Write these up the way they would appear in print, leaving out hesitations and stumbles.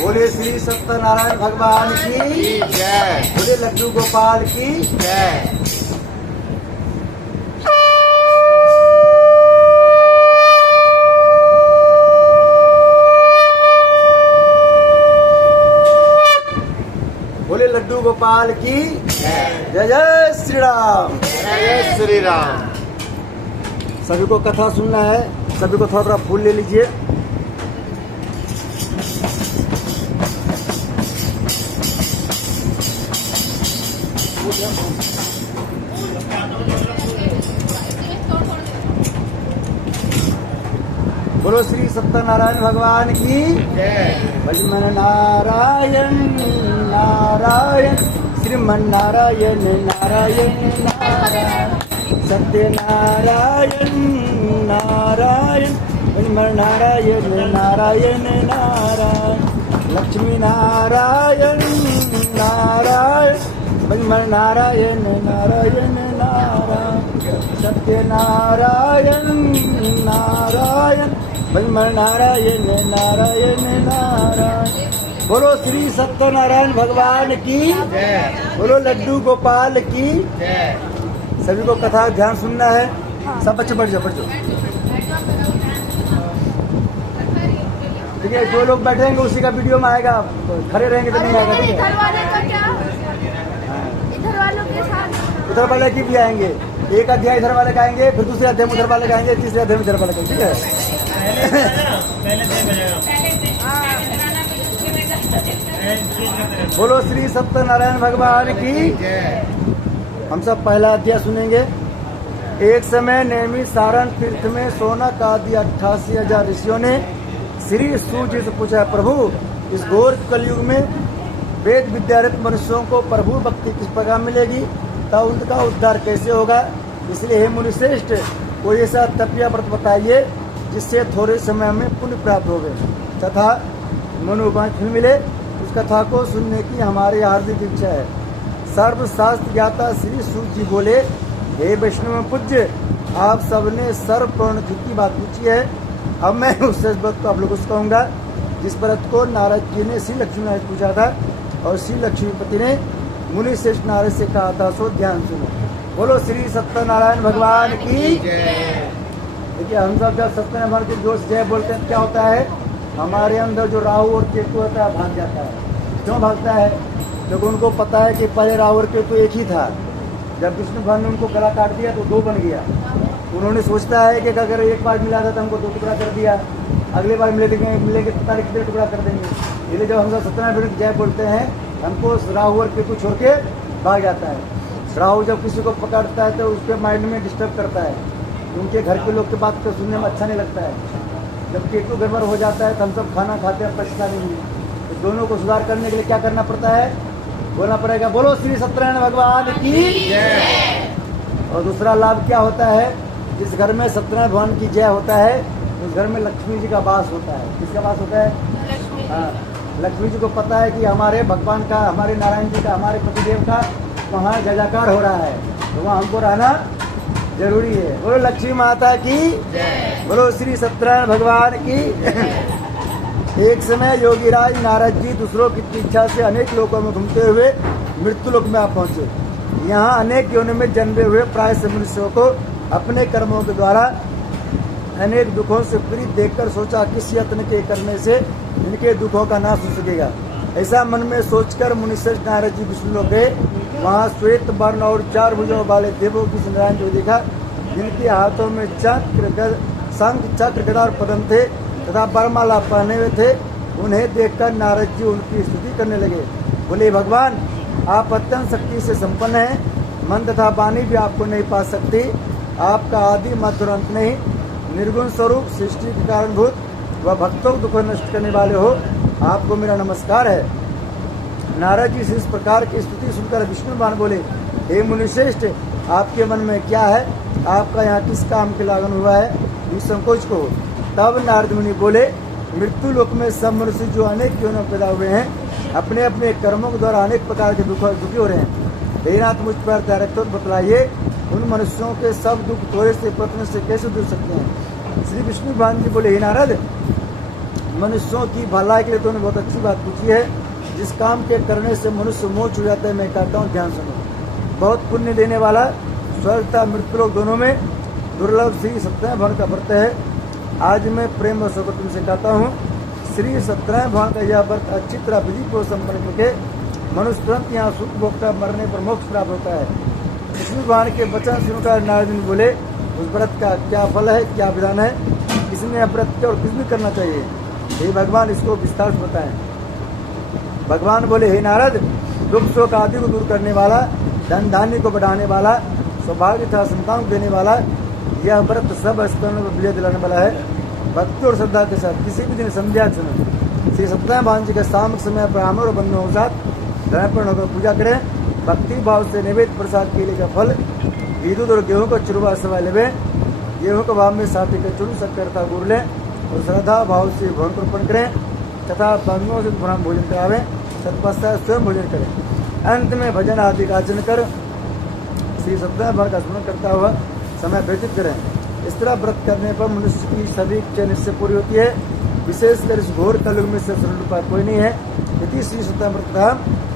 बोले श्री सत्यनारायण भगवान की जय। बोले लड्डू गोपाल की जय। बोले लड्डू गोपाल की जय जय श्री राम। जय श्री राम। सभी को कथा सुनना है, सभी को थोड़ा थोड़ा फूल ले लीजिए। बोलो श्री सत्यनारायण भगवान की जय। भजमन नारायण नारायण श्रीमन नारायण नारायण नारायण सत्यनारायण नारायण भजमन नारायण नारायण नारायण लक्ष्मी नारायण नारायण भजमन नारायण नारायण नारायण सत्यनारायण नारायण भजमन नारायण नारायण नारायण। बोलो श्री सत्यनारायण भगवान की जय। बोलो लड्डू गोपाल की जय। सभी को कथा ध्यान सुनना है। सब बच्चे बैठ जाओ, बैठ जाओ। ठीक है, जो लोग बैठेंगे उसी का वीडियो में आएगा, खड़े रहेंगे तो नहीं आएगा। ठीक है, इधर वाले का क्या? इधर वालों के साथ उधर वाले की भी आएंगे। एक अध्याय इधर वाले का आएंगे, फिर दूसरे अध्याय में उधर वाले का आएंगे, तीसरे अध्याय में इधर वाले का। ठीक है, बोलो श्री सत्यनारायण भगवान की जय। हम सब पहला अध्याय सुनेंगे। एक समय नेमी सारण तीर्थ में सोनक आदि 88,000 ऋषियों ने श्री सूर्य जी से पूछा, प्रभु इस घोर कलयुग में वेद विद्यारत मनुष्यों को प्रभु भक्ति किस प्रकार मिलेगी, तब उनका उद्धार कैसे होगा। इसलिए हे मुनिश्रेष्ठ, कोई ऐसा तपस्या व्रत बताइए जिससे थोड़े समय में पुण्य प्राप्त हो गए तथा मनोवांछा मिले। उस कथा को सुनने की हमारी हार्दिक इच्छा है। सर्वशास्त्र ज्ञाता श्री सूर्य जी बोले, हे वैष्णव पूज्य, आप सबने सर्वपूर्ण की बात पूछी है। अब मैं उस व्रत को आप लोगों से कहूँगा जिस व्रत को नारद जी ने श्री लक्ष्मी नारायण पूछा था और श्री लक्ष्मीपति ने मुनि श्रेष्ठ नारद से कहा था, सो ध्यान सुनो। बोलो श्री सत्यनारायण भगवान की जय। देखिए, हम सब जब सत्यनारायण भगवान के जोश जय बोलते हैं क्या होता है, हमारे अंदर जो राहु और केतु होता है भाग जाता है। क्यों भागता है? क्योंकि उनको पता है कि पहले राहु और केतु एक ही था। जब विष्णु भगवान ने उनको गला काट दिया तो 2 बन गया। उन्होंने सोचता है कि अगर एक बार मिला था तो हमको 2 टुकड़ा कर दिया, अगले बार मिलेंगे पता नहीं कितने टुकड़ा कर देंगे। इसलिए जब हम सब सत्यनारायण भगवान की जय बोलते हैं, हमको राहु और केतु छोड़ के भाग जाता है। राहु जब किसी को पकड़ता है तो उसके माइंड में डिस्टर्ब करता है, उनके घर के लोग की बात को सुनने में अच्छा नहीं लगता है। जब केतु गड़बड़ हो जाता है तो हम सब खाना खाते हैं, पछता नहीं है। तो दोनों को सुधार करने के लिए क्या करना पड़ता है, बोलना पड़ेगा बोलो श्री सत्यनारायण भगवान की जय। और दूसरा लाभ क्या होता है, जिस घर में सत्यनारायण भगवान की जय होता है उस घर में लक्ष्मी जी का वास होता है। किसका वास होता है? लक्ष्मी। हाँ, लक्ष्मी जी को पता है कि हमारे भगवान का, हमारे नारायण जी का, हमारे पतिदेव का वहाँ जयकार हो रहा है, तो वहाँ हमको रहना जरूरी है। बोलो लक्ष्मी माता की जय। बोलो श्री सत्यनारायण भगवान की। एक समय योगीराज नारद जी दूसरों की इच्छा से अनेक लोकों में घूमते हुए मृत्यु लोक में आप पहुंचे। यहाँ अनेक योनि में जन्मे हुए प्राय से मनुष्यों को अपने कर्मों के द्वारा अनेक दुखों से पीड़ित देखकर सोचा, किस यत्न के करने से इनके दुखों का नाश हो सकेगा। ऐसा मन में सोचकर मुनिश्रेष्ठ नारद जी विष्णु लोक गए। वहाँ श्वेत वर्ण और 4 भुजों वाले देवों की नारायण को देखा, जिनके हाथों में शंख चक्र गदा और पद्म थे तथा वरमाला पहने हुए थे। उन्हें देखकर नारद जी उनकी स्तुति करने लगे। बोले, भगवान आप अत्यंत शक्ति से संपन्न हैं, मन तथा वाणी भी आपको नहीं पा सकती। आपका आदि मध्य और अंत नहीं, निर्गुण स्वरूप सृष्टि के कारणभूत व भक्तों को दुख नष्ट करने वाले हो, आपको मेरा नमस्कार है। नारद जी से इस प्रकार की स्तुति सुनकर विष्णु भगवान बोले, हे मुनिश्रेष्ठ, आपके मन में क्या है? आपका यहाँ किस काम के लागन हुआ है? निसंकोच को। तब नारद मुनि बोले, मृत्यु लोक में सब मनुष्य जो अनेक योनियों में पैदा हुए हैं, अपने अपने कर्मों के द्वारा अनेक प्रकार के दुखी हो रहे हैं। हे नाथ, मुझ पर दया रखते हो, बतलाइए उन मनुष्यों के सब दुख थोड़े से प्रश्न से कैसे दूर सकते हैं? श्री विष्णु भगवान जी बोले, हे नारद, मनुष्यों की भलाई के लिए तूने बहुत अच्छी बात पूछी है। जिस काम के करने से मनुष्य मोक्ष हो जाता है मैं कहता हूँ ध्यान सुनो। बहुत पुण्य देने वाला स्वर्गता मृत्युलोक दोनों में दुर्लभ श्री सत्यनारायण भगवान का व्रत है। आज मैं प्रेम वश होकर तुमसे कहता हूँ श्री सत्यनारायण भगवान का यह व्रत अच्छी तरह विधि को संपन्न करके मनुष्य तुरंत यहाँ सुख भोगता मरने पर मोक्ष प्राप्त होता है। विष्णु भगवान के वचन सुनकर नारद मुनि बोले उस व्रत का क्या फल है, क्या विधान है, किसने व्रत और किसने करना चाहिए, हे भगवान इसको विस्तार से बताएं। भगवान बोले हे नारद, दुख शोक आदि को दूर करने वाला, धन धान्य को बढ़ाने वाला, सौभाग्य तथा संतान को देने वाला, यह व्रत सब स्तरों पर विजय दिलाने वाला है। भक्ति और श्रद्धा के साथ किसी भी दिन संध्या के समय श्री सत्यनारायण भगवान जी के शाम समय ब्राह्मण और बंधुओं के साथ धर्मपूर्ण होकर पूजा करें। भक्ति भाव से निवेद प्रसाद केले का फल विद्युत और गेहूं को चुरवा सवा लेवे। गेहूं के भाव में साथी के चुन शक्कर तथा गुड़ लें और श्रद्धा भाव से भवन को अर्पण करें तथा बंधुओं से पुराण भोजन करावें। तत्पश्चात स्वयं भोजन करें। अंत में भजन आदि का आचरण कर श्री सत्यनारायण भगवान का स्मरण करता हुआ समय व्यतीत करें। इस तरह व्रत करने पर मनुष्य की सभी इच्छा निश्चय पूरी होती है। विशेषकर इस घोर कलयुग में से सरल उपाय कोई नहीं है। यदि श्री सत्यनारायण व्रत का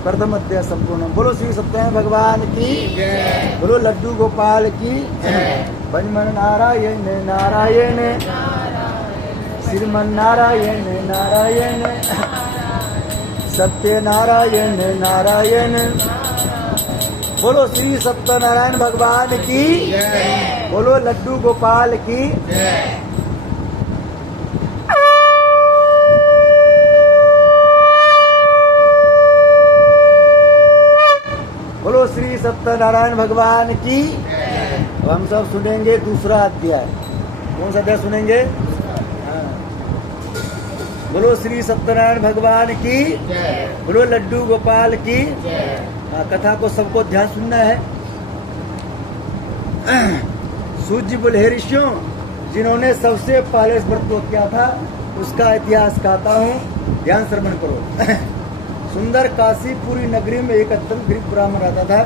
प्रथम अध्याय संपूर्ण। बोलो श्री सत्यनारायण भगवान की जय। बोलो लड्डू गोपाल की जय। भजमन नारायण नारायण श्रीमन नारायण नारायण सत्य नारायण नारायण। बोलो श्री सत्यनारायण भगवान की जय। बोलो लड्डू गोपाल की जय। बोलो श्री सत्यनारायण भगवान की जय। अब हम सब सुनेंगे दूसरा अध्याय। कौन सा अध्याय सुनेंगे? बोलो श्री सत्यनारायण भगवान की जय। बोलो लड्डू गोपाल की जय। कथा को सबको ध्यान सुनना है। सूत जी बोले हे ऋषियों, जिन्होंने सबसे पहले इस व्रत को किया था उसका इतिहास कहता हूँ, ध्यान श्रवण करो। सुंदर काशीपुरी नगरी में एक अत्यंत गरीब ब्राह्मण रहता था।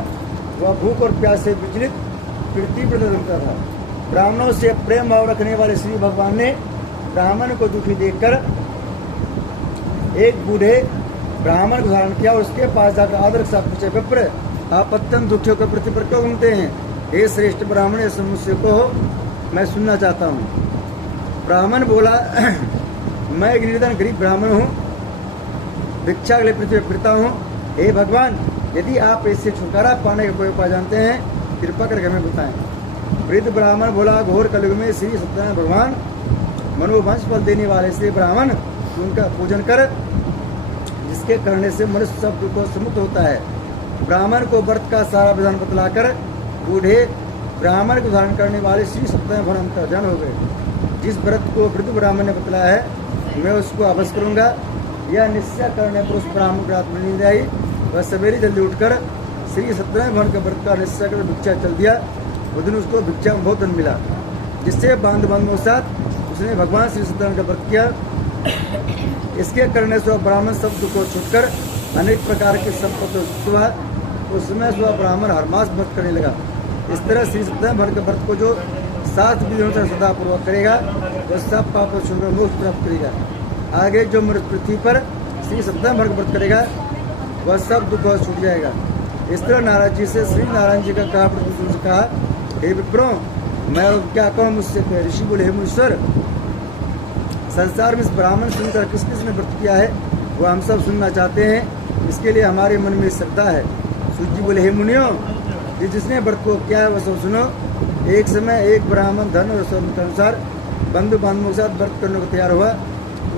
वह भूख और प्यास से विचलित पृथ्वी पर रहता था। ब्राह्मणों से प्रेम भाव रखने वाले श्री भगवान ने ब्राह्मण को दुखी देखकर एक बूढ़े ब्राह्मण को धारण किया और उसके पास जाकर आदर के साथ पूछे, विप्र आप अत्यंत दुखियों के प्रति पर क्यों घूमते हैं? हे श्रेष्ठ ब्राह्मण, ऐसे मुझसे कहो, मैं सुनना चाहता हूँ। ब्राह्मण बोला, मैं एक निर्धन गरीब ब्राह्मण हूँ, भिक्षा के लिए पृथ्वी पर फिरता हूँ। हे भगवान, यदि आप इससे छुटकारा पाने का कोई उपाय जानते हैं कृपा करके हमें बताएं। वृद्ध ब्राह्मण बोला, घोर कलयुग में श्री सत्यनारायण भगवान मनोवंश फल देने वाले श्री ब्राह्मण उनका पूजन कर, जिसके करने से मनुष्य सब दुखों से मुक्त होता है। ब्राह्मण को व्रत का सारा विधान बतलाकर बूढ़े ब्राह्मण को धारण करने वाले श्री सत्यनारायण भगवान अंतर्धान हो गए। जिस व्रत को वृद्ध ब्राह्मण ने बतलाया है मैं उसको अवश्य करूंगा। यह निश्चय करने पर उस ब्राह्मण को रात में नींद आई। वह सवेरे जल्दी उठकर श्री सत्यनारायण भगवान के व्रत का निश्चय कर भिक्षा चल दिया। उस दिन उसको भिक्षा में बहुत धन मिला, जिससे बांध के साथ उसने भगवान श्री सत्यनारायण का व्रत किया। इसके करने से वह ब्राह्मण शब्द को छूटकर अनेक प्रकार के संपत्ति हुआ। उस समय से वह ब्राह्मण हर मास व्रत करने लगा। इस तरह श्री सत्यनारायण भगवान के व्रत को जो 7 विधियों से सदा पूर्वक करेगा वह सब पापों से छूटकर मोक्ष प्राप्त करेगा। आगे जो मनुष्य पृथ्वी पर श्री सत्यनारायण भगवान का व्रत करेगा वह सब दुखों से छूट जाएगा। इस तरह नारायण जी से श्री नारायण जी का कहा, हे विप्रों, मैं क्या कहूँ मुझसे? ऋषि बोले, हे मुनीश्वर, संसार में इस ब्राह्मण सुनकर किस किस ने व्रत किया है वो हम सब सुनना चाहते हैं। इसके लिए हमारे मन में श्रद्धा है। सूत जी बोले, हे मुनियों, जिसने व्रत को किया है वह सब सुनो। एक समय एक ब्राह्मण धन और स्वर्ण के अनुसार बंधु बांधवों के साथ व्रत करने को तैयार हुआ।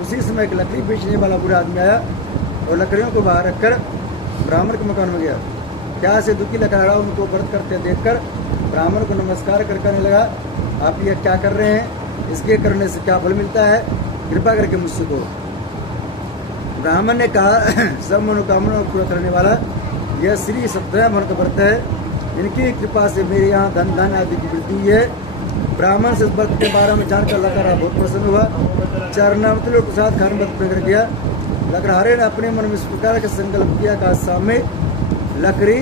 उसी समय एक लकड़ी बेचने वाला बुरा आदमी आया और लकड़ियों को बाहर रखकर ब्राह्मण के मकान में गया। प्यास से दुखी लकड़हारा उनको व्रत करते देखकर ब्राह्मण को नमस्कार कर कहने लगा, आप ये क्या कर रहे हैं? इसके करने से क्या फल मिलता है? कृपा करके मुझसे कहो। ब्राह्मण ने कहा, सब मनोकामना को पूरा करने वाला यह श्री सत्यनारायण भगवान का व्रत है। इनकी कृपा से मेरे यहाँ धन धान आदि की वृद्धि हुई है। ब्राह्मण से इस व्रत के बारे में जानकर लकड़हारा बहुत प्रसन्न हुआ। चरणामृत के साथ खान व्रत प्रकट किया। लकड़हारे ने अपने मन में इस प्रकार का संकल्प किया कि शाम में लकड़ी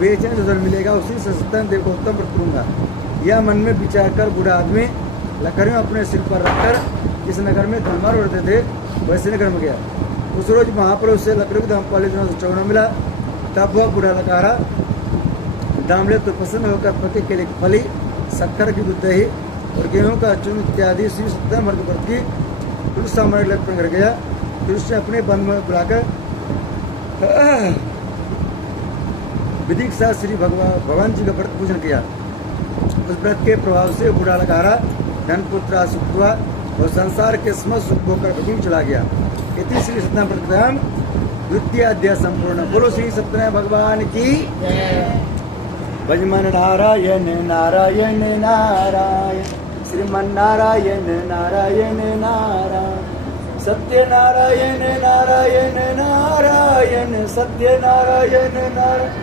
बेचने जो धन मिलेगा उसी से सत्यनारायण देव को उत्तम व्रत करूंगा। यह मन में विचार कर बूढ़ा आदमी लकड़ियों अपने सिर पर रखकर इस नगर में धर्मार उड़ते थे वैसे नहीं कर्म किया। उस रोज महाप्रभु से लकड़ी धाम पाली दिनों से चौना मिला। तब वह बुरा लकारा दामले तो प्रसन्न होकर पति के लिए फली शक्कर की दूध दही और गेहूं का चूर्ण इत्यादि श्री सत्यनारायण व्रत व्रत की पुरुष सामने अर्पण कर गया। फिर उसने अपने बंधु में बुलाकर विधि के साथ श्री भगवान जी का व्रत पूजन किया। उस व्रत के प्रभाव से बूढ़ा लकारा धन पुत्र सुख हुआ और संसार के समस्त सुख होकर भगवान चला गया। इति श्री सत्यनारायण व्रत द्वितीय अध्याय संपूर्ण। बोलो श्री सत्यनारायण भगवान की। भजमन नारायण नारायण नारायण श्रीमन नारायण नारायण नारायण सत्य नारायण नारायण नारायण सत्य नारायण नारायण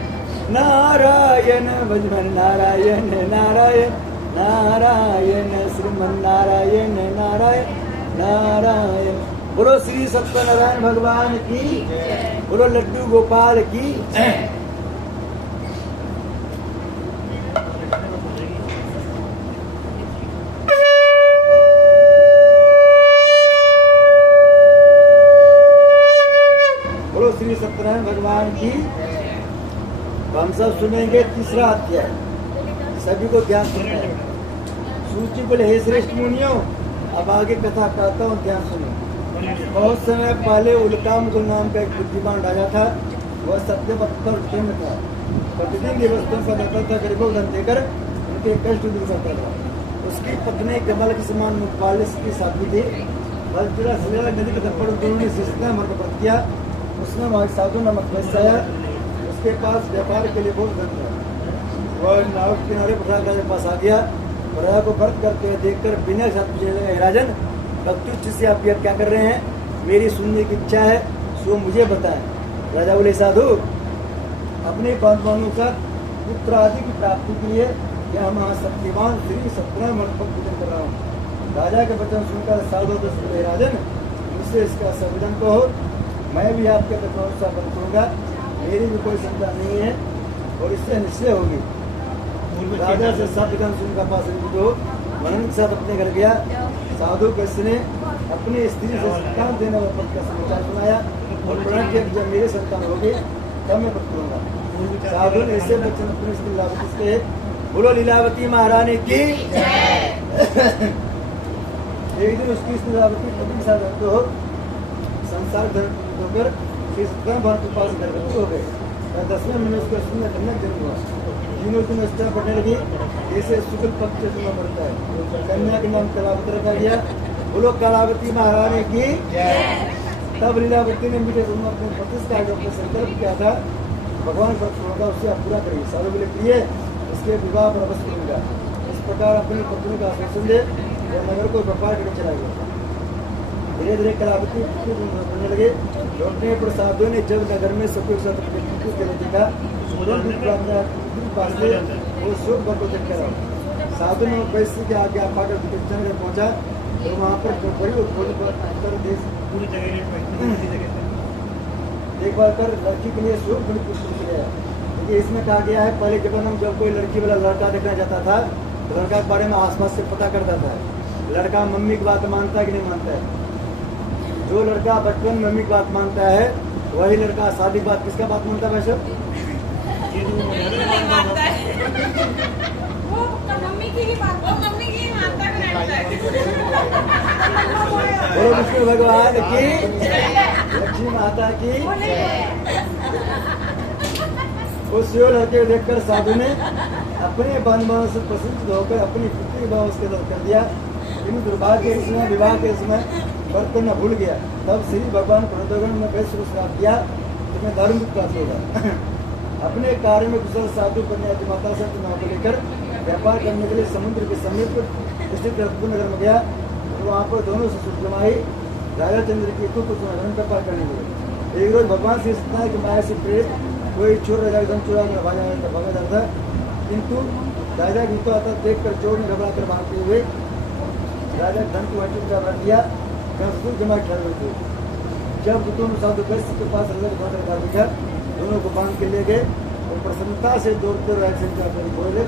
नारायण भजमन नारायण नारायण नारायण श्रीमन नारायण नारायण नारायण। बोलो श्री सत्यनारायण भगवान की। बोलो लड्डू गोपाल की। बोलो श्री सत्यनारायण भगवान की। हम सब सुनेंगे तीसरा अध्याय। सभी को ध्यान सुनना है। सूची बोले हे श्रेष्ठ मुनियों, अब आगे कथा कहता हूँ, ध्यान सुनो। बहुत समय पहले उल्कामुकुल नाम का एक बुद्धिमान राजा था। वह सत्यवत पर उत्तीर्ण था। प्रतिदिन देवस्थान पर जाता था, गरीबों को धन देकर उनके कष्ट दूर करता था। उसकी पत्नी कमल के समान मुखवाले की साथी थी। बलचूरा सलेला नदी के थप्पड़ दोनों ने शिष्टता मर्द पर किया। उसने वहाँ साधु नमक बसाया। उसके पास व्यापार के लिए बहुत धन था। वह नाव के किनारे प्रसाद राजा के पास आ गया। राजा को व्रत करते हुए देखकर बिना साथ पूछने लगा, राजन भक्तुष्ट से आप क्या कर रहे हैं? मेरी सुनने की इच्छा है, सो मुझे बताएं। राजा बोले, साधु अपने बांधवानों का पुत्र आदि की प्राप्ति के लिए यह महाशक्तिमान श्री सत्यनारायण व्रत पूजन कर रहा हूँ। राजा के वचन सुनकर साधु बोले, राजन मुझसे इसका संविधान कहो, मैं भी आपके अनुसार व्रत करूँगा। मेरी भी कोई संतान नहीं है और इससे निश्चय होगी। राजा से सब विधान सुनकर पास मनन के साथ अपने घर गया। साधु कृष्ण ने अपनी स्त्री से संतान देने वाले पद का समाचार सुनाया और प्रण किया जब मेरे संतान होगी तब मैं व्रत करूँगा। साधु ने ऐसे वचन अपनी स्त्री लीलावती से कहे। बोलो लीलावती महारानी की। एक दिन उसकी स्त्री लीलावती पति के साथ रहते हो संसार धर्म होकर श्री सत्यनारायण भगवान के पास गर्भवती हो गए। 10वें महीने उसका सुंदर कन्या जन्म हुआ। तीनों दिन इस तरह पढ़ने लगी जैसे शुक्ल पक्ष चुना पड़ता है। कन्या के नाम कलावती रखा गया। बोलो कलावती महारानी की। तब लीलावती ने मीठे सुन अपने पति का जो अपने संकल्प किया था भगवान व्रत होगा उससे आप पूरा करिए। साधु बोले, प्रिय इसके विवाह पर अवश्य करूँगा। इस प्रकार अपनी पत्नी का आश्वासन दे और नगर को व्यापार करके चला गया। धीरे धीरे कलावती बनने लगे। लौटने पर साधु ने जब नगर में सबके साथ देखा वो शोक को देखकर साधु ने वैश्य के आगे पाकर नगर पहुंचा तो वहाँ पर बड़ी देखभाल कर लड़की के लिए शोक बड़ी पुष्टि किया। क्योंकि इसमें कहा गया है पहले जब हम जब कोई लड़की वाला लड़का देखना चाहता था तो लड़का के बारे में आसपास से पता करता था। लड़का मम्मी की बात मानता है कि नहीं मानता है। जो लड़का बचपन में मम्मी की बात मानता है वही लड़का शादी की बात किसका बात मानता है? वैसे बोलो विष्णु भगवान की, लक्ष्मी माता की। उस लड़के देखकर साधु ने अपने बांधवान से प्रसन्न होकर अपनी पुत्री का विवाह उसके साथ कर दिया। लेकिन दुर्भाग्य इसमें विवाह के समय व्रत करना भूल गया। तब श्री भगवान प्रणोदगण ने वैश्य को श्राप दिया तुम्हें धर्म प्राप्त होगा। अपने कार्य में कुशल साधु कन्या माता से नाव को लेकर व्यापार करने के लिए समुद्र के समीप स्थित रत्नपुर नगर में गया। तो वहाँ पर दोनों से सुजमाई राजा चंद्र की कुछ व्यापार करने लगे। एक रोज भगवान श्री सत्यनारायण की माया से प्रेरित कोई चोर राजा धन चुरा कर भागा जाता था। किंतु राजा की तो आता देख कर चोर ने घबरा कर भागते हुए राजा धन को वहीं चुपचाप रख दिया। जमा ठहरे हुए थे। जब दोनों साधु वैश्य के पास रखा दिखा दोनों को बांध के ले गए और प्रसन्नता से दौड़ते बोले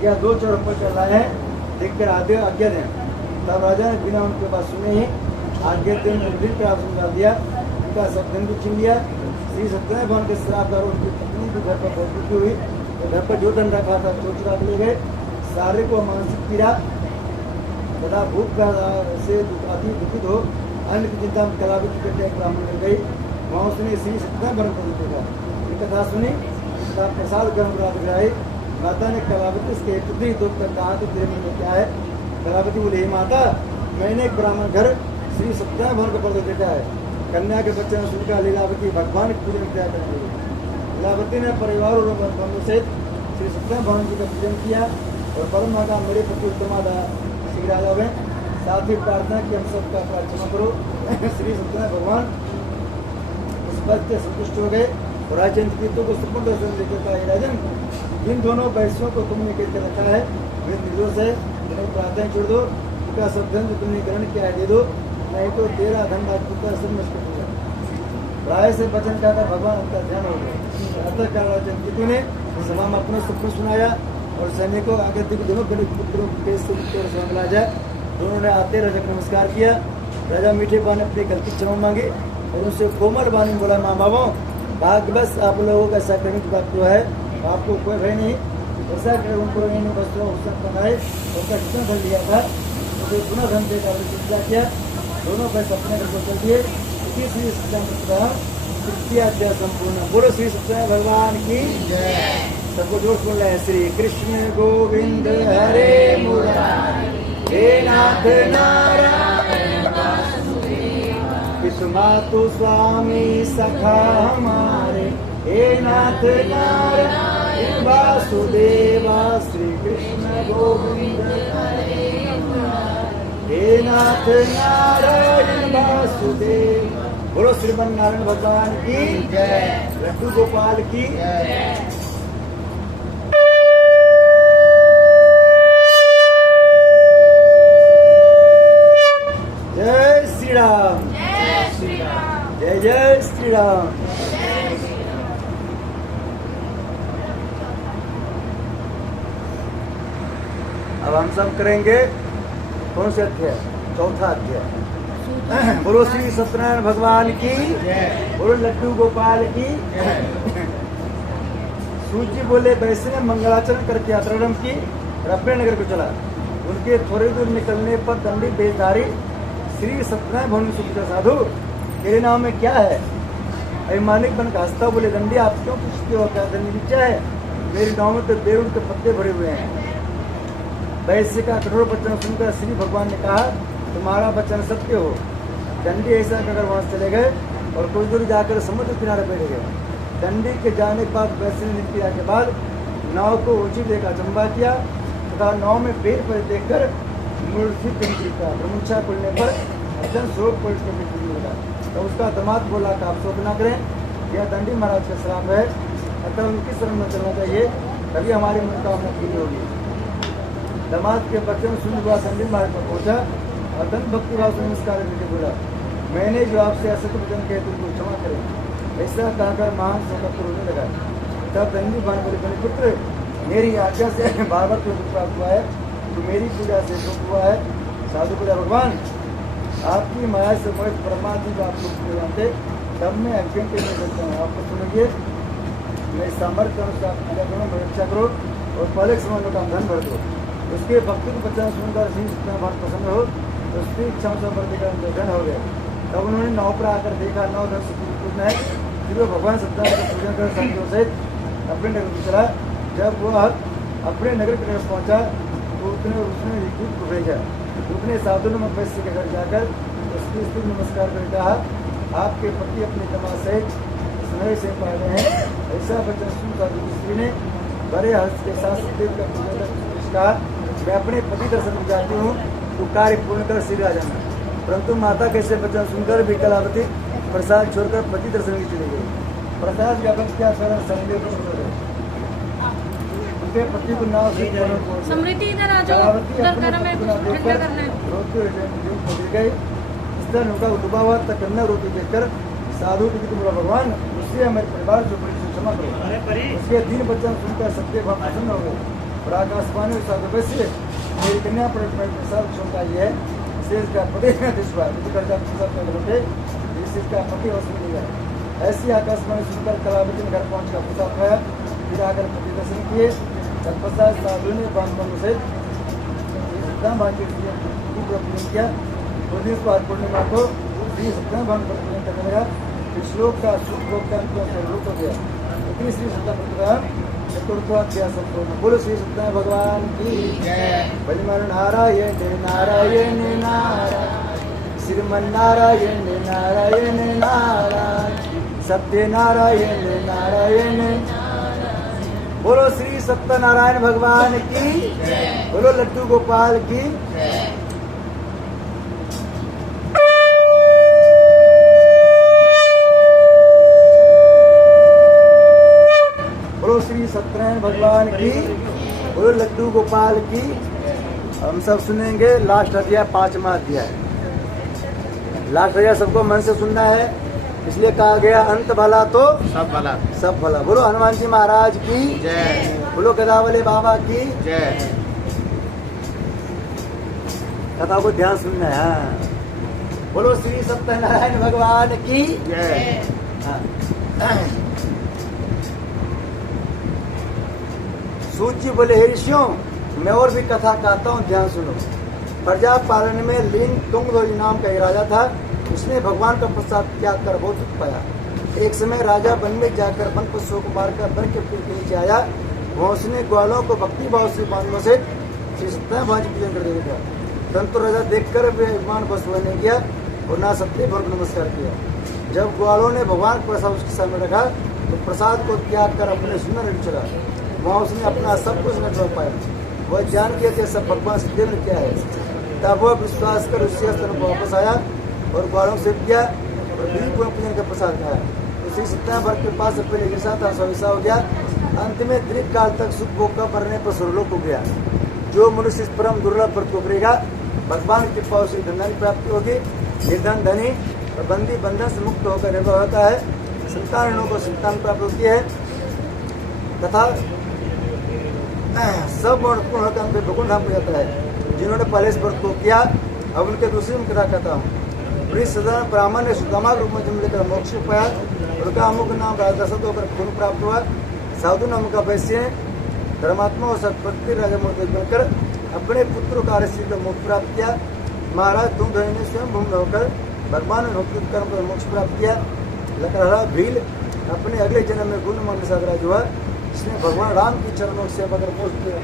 क्या दो चोर पर चल रहे हैं देखकर आगे आज्ञा दें। तब राजा ने बिना उनके पास सुने ही आगे दिन निर्भीक का डाल दिया, उनका सत्संग भी छीन लिया। श्री सत्यनारायण भगवान के श्रापदार उनकी पत्नी भी घर पर बहुत दुखी हुई, तो घर पर जो धन रखा था तो चुरा के ले गए। सारे को मानसिक पीड़ा तथा भूख से अति दुखित हो अन्न की चिंता में कलावती करते ब्राह्मण कर गई। वहाँ उसने श्री सत्यनारायण भगवान को देखा, ये कथा सुनी तथा प्रसाद ग्रहण कराई। माता ने कलावती इसके पुत्री तो कहा तो तेरे मन में क्या है? कलावती बोले, हे माता, मैंने एक ब्राह्मण घर श्री सत्यनारायण भगवान का पर्दो देखा है। कन्या के बच्चे ने सुनकर लीलावती भगवान की पूजन किया करने लगी। लीलावती ने परिवार और बंधु सहित श्री सत्यनारायण भगवान जी का पूजन किया और परम माता मेरे प्रति उत्तम शीघ्र आ जावे। साथ ही प्रार्थना की हम सबका प्रार्थना करो। श्री सत्यनारायण भगवान इस बात से संतुष्ट हो गए और राजचंद्र कीर्तों को सुपूर्ण दर्शन देकर कहा, हे राजन, जिन दोनों वैश्यों को तुमने कहकर रखा है वे निर्दोष है, उन्हें प्रार्थना छोड़ दो। उनका सब धन जो तुमने ग्रहण किया है दे दो, नहीं तो तेरा धन राजपूत सब नष्ट हो जाए। राय से वचन कहा था, भगवान उनका ध्यान हो गया। अतः का राजचंद्र कीर्तों ने सभा में अपना सपना सुनाया और सैनिकों आगे दोनों बड़े पुत्रों के सभा में ला जाए। दोनों ने आते राजा को नमस्कार किया। राजा मीठे बाने अपनी गलती क्षमा मांगी और उनसे कोमल बानी बोला, माँ बाबा, भाग्य बस आप लोगों का संक्रमित बात तो है, आपको कोई भय नहीं। ऐसा कर उनको वस्त्रों बनाए उनका जितना धन लिया था उसे पुनः धन देकर चिंता किया। दोनों पैसे अपने घर को चल दिए। इसी श्री सत्यनारायण तृतीय अध्याय संपूर्ण। बोलो श्री सत्यनारायण भगवान की जय। सबको जोर बोल रहे हैं, श्री कृष्ण गोविंद हरे मुरारी, हे नाथ नारायण मातु स्वामी सखा हमारे, हे नाथ नारायण वासुदेवा, श्री कृष्ण गोविंद हरे मुरारी, हे नाथ नारायण वासुदेव। बोलो श्रीमन नारायण भगवान की जय, लड्डू गोपाल की जय। जय श्री राम, जय जय श्री राम। अब हम सब करेंगे कौन से अध्याय? चौथा अध्याय। बोलो श्री सत्यनारायण भगवान की, बोलो लड्डू गोपाल की। सूची बोले, वैसे ने मंगलाचरण करके यात्रारंभ की और अपने नगर को चला। उनके थोड़े दूर निकलने पर दंडी बेधारी श्री सत्यनारायण भगवान सुखिता साधु, तेरे नाम में क्या है? अभिमानिक बन का हंसता बोले, दंडी आप क्यों पूछते हो, क्या धन नीचा है? मेरे गाँव में तो बेरुल के पत्ते भरे हुए हैं। वैश्य का कठोर वचन सुनकर श्री भगवान ने कहा, तुम्हारा वचन सत्य हो। दंडी ऐसा कहकर वहां चले गए और कुछ दूर जाकर समुद्र किनारे बैठ गए। दंडी के जाने के बाद वैश्य ने क्रिया के बाद नाव को ऊंची देखा, अचंबा किया तथा नाव में पेड़ पर देखकर मूर्छित गिरा। ब्रह्मचा खुलने पर अर्जन शोक पलट के मृत्यु लगा। तो उसका दामाद बोला कि आप शोक न करें, यह दंडी महाराज का श्राप है, अतः उनकी शरण में चलना चाहिए, तभी हमारी मनोकामना पूरी होगी। दामाद के वचन सुन हुआ दंडी महाराज पर पहुंचा और धन भक्ति भाव से नमस्कार करके बोला, मैंने जो आपसे असत्य वचन कहे तुमको क्षमा करें। ऐसा कहकर महान शोक रोने लगा। तब दंडी महाराज बोले, बड़े पुत्र, मेरी आज्ञा से बार बार तुमको प्राप्त हुआ है, तो मेरी पूजा से दुख हुआ है। साधु पूजा, भगवान आपकी माया से मैं परमात्मा आपको जानते, तब मैं अज्ञान के नहीं सकता हूँ। आपको सुनिए, मैं सामर्थ्य अनुसार पूजा करो, मैं रक्षा करो और पहले समय का धन भर दो। उसके भक्ति को बच्चा सुनकर श्री सत्यनारायण भगवान प्रसन्न हो तो उसकी इच्छा से बढ़ने का धन हो गया। तब उन्होंने नाव पर आकर देखा, नाव धन से पूछना है, फिर वो भगवान सत्यनारायण का पूजन कर संतों सहित अपने नगर को चला। जब वह अपने नगर के नगर पहुँचा तो उसने दूत को भेजा। उसने साधु में वैश्य के घर जाकर उसकी स्त्री नमस्कार कर कहा, आपके पति अपने तमाश सहित स्नेह से पाले हैं। ऐसा वचन सुनकर स्त्री ने बड़े हर्ष के साथ सत्यदेव का पूजन कहा, मैं अपने पति दर्शन में जाती हूँ, तो कार्य पूर्ण कर शीघ्र आ जाना। परंतु माता कैसे वचन सुनकर भी कलावती प्रसाद छोड़कर पति दर्शन की चली गई। प्रसाद व्यापक क्या संदेह उनके पति को नाव से समृद्धि इधर आ जाओ, उधर करो, मैं कुछ ठंडा करना है। रोती गई। इस तरह उनका डूबा हुआ तकन्ना रोटी देखकर साधु जी को बोला, भगवान उससे हमारे परिवार जो बड़ी क्षमा करो। उसके 3 वचन सुनकर सत्य भाव प्रसन्न हो गए और आकाशवाणी साधु वैसे मेरी कन्या पर प्रसाद क्षमता ये है, शेष का पति विश्वास का पति वसूल गया। ऐसी आकाशवाणी सुनकर कलावती ने घर पहुंचकर प्रसाद खाया, फिर आकर पति दर्शन किए। तत्पश्चात साधु ने बांधवों से सत्यनारायण भाग के पूजन किया। उन्नीस बार पूर्णिमा को श्री सत्यनारायण भाग पर पूजन करने लगा। इस श्लोक का शुभ भोगदान हो गया। इतनी श्री सत्यनारायण चतुर्थाध्याय संपूर्ण। बोलो श्री सत्यनारायण भगवान की भजमान नारायण नारायण नारायण श्रीमन नारायण नारायण नारायण सत्य नारायण नारायण। बोलो श्री सत्यनारायण भगवान की। बोलो लड्डू गोपाल की। बोलो श्री सत्यनारायण भगवान की। बोलो लड्डू गोपाल की। हम सब सुनेंगे लास्ट अध्याय 5वां अध्याय। लास्ट अध्याय सबको मन से सुनना है, इसलिए कहा गया अंत भला तो सब भला। सब भला। बोलो हनुमान जी महाराज की जय। बोलो गदावले बाबा की जय। कथा को ध्यान सुनना है। हाँ। बोलो श्री सत्यनारायण भगवान की जय। हाँ। सूची बोले हे ऋषियों, मैं और भी कथा कहता हूँ, ध्यान सुनो। प्रजा पालन में लीन तुंगध्वज नाम का एक राजा था। उसने भगवान का प्रसाद त्याग कर बहुत दुख पाया। एक समय राजा वन में जाकर वन पशुओं को मारकर वन के पेड़ के नीचे आया। वहाँ उसने ग्वालों को भक्ति भाव से बांधों से श्री सत्यनारायण भगवान पूजन कर दिया। परंतु राजा देखकर अभिमान बस नहीं किया और ना सत्य भक्त नमस्कार किया। जब ग्वालों ने भगवान का प्रसाद उसके सामने रखा तो प्रसाद को त्याग कर अपने सुंदर चला। वहाँ उसने अपना सब कुछ न कर पाया। वह जान के थे सब भगवान से देव क्या है। तब वह विश्वास कर उससे स्थान पर वापस आया और ग्वालों से किया और पूजन का प्रसाद खाया। तो श्री सत्यनारायण भक्त के पास पहले गिरसा था, स्विसा हो गया। अंत में दीर्घ काल तक सुख भोग का मरने पर स्वर्गलोक हो गया। जो मनुष्य इस परम दुर्लभ व्रत को करेगा, भगवान की कृपा से धन प्राप्ति होगी। निर्धन धनी और बंदी बंधन से मुक्त होकर निर्भर होता है। संतानों को संतान प्राप्त होती है तथा सब पूर्ण होकर अंत में भगवान धाम हो जाता है। जिन्होंने पहले इस व्रत को किया, अब उनके दूसरी में कथा कहता हूँ। प्रिय साधारण ब्राह्मण ने सुदामा रूप में जन्म लेकर मोक्ष पाया। उनका अमुक नाम राजदशरथ होकर खून प्राप्त हुआ। साधु नाम का वैश्य धर्मात्मा और सत्पति राजा मूर्ति बनकर अपने पुत्र का ऋषि को मोक्ष प्राप्त किया। महाराज धूमध्वज ने स्वयं भूमि होकर भगवान ने भक्ति कर्म कर मोक्ष प्राप्त किया। लकड़हारा भील अपने अगले जन्म में गुण मान सागराज हुआ। इसने भगवान राम की चरणों से सेवा कर मोक्ष किया।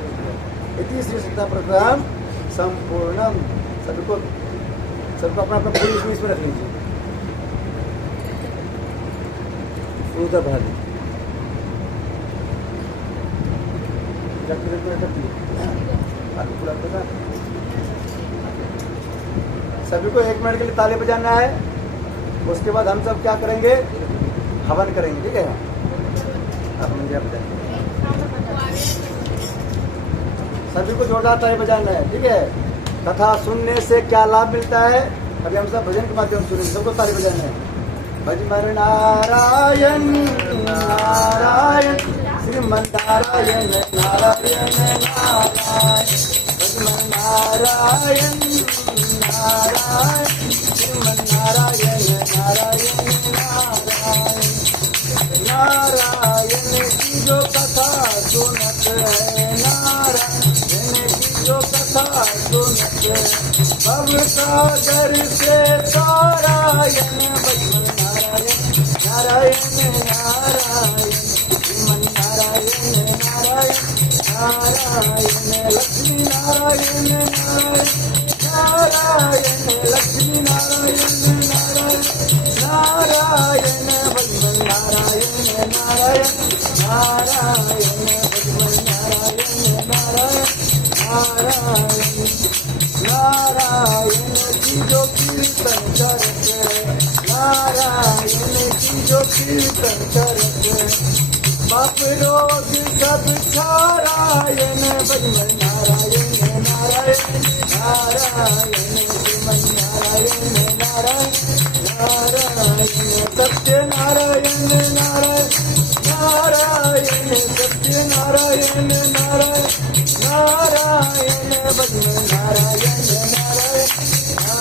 इति श्री सत्यनारायण संपूर्णम। सबको अपना अपना पूरी इसमें रख लीजिए। उधर बढ़ा दीजिए। सभी को 1 मिनट के लिए ताली बजाना है। उसके बाद हम सब क्या करेंगे, हवन करेंगे। ठीक है, आप मुझे बताइए। सभी को जोरदार ताली बजाना है। ठीक है, कथा सुनने से क्या लाभ मिलता है, अभी हम सब भजन के माध्यम से सुनेंगे। सबको ताली बजाना है। भजमर नारायण नारायण श्रीमन नारायण नारायण नारायण भजमर नारायण नारायण श्रीमन नारायण नारायण नारायण। नारायण की जो कथा सुनत है, नारायण की जो कथा सुनत है, भव सागर से तारायण भजमन नारायण नारायण नारायण श्रीमन नारायण नारायण नारायण लक्ष्मी नारायण नारायण नारायण लक्ष्मी नारायण नारायण नारायण भजमन नारायण नारायण नारायण भजमन नारायण नारायण नारायण नारायण की जो कीर्तन करते, नारायण की जो कीर्तन करते, पाप रोग सब नारायण भजमन नारायण नारायण नारायण श्रीमन नारायण नारायण नारायण सत्य नारायण नारायण नारायण सत्य नारायण नारायण नारायण भजमन नारायण नारायण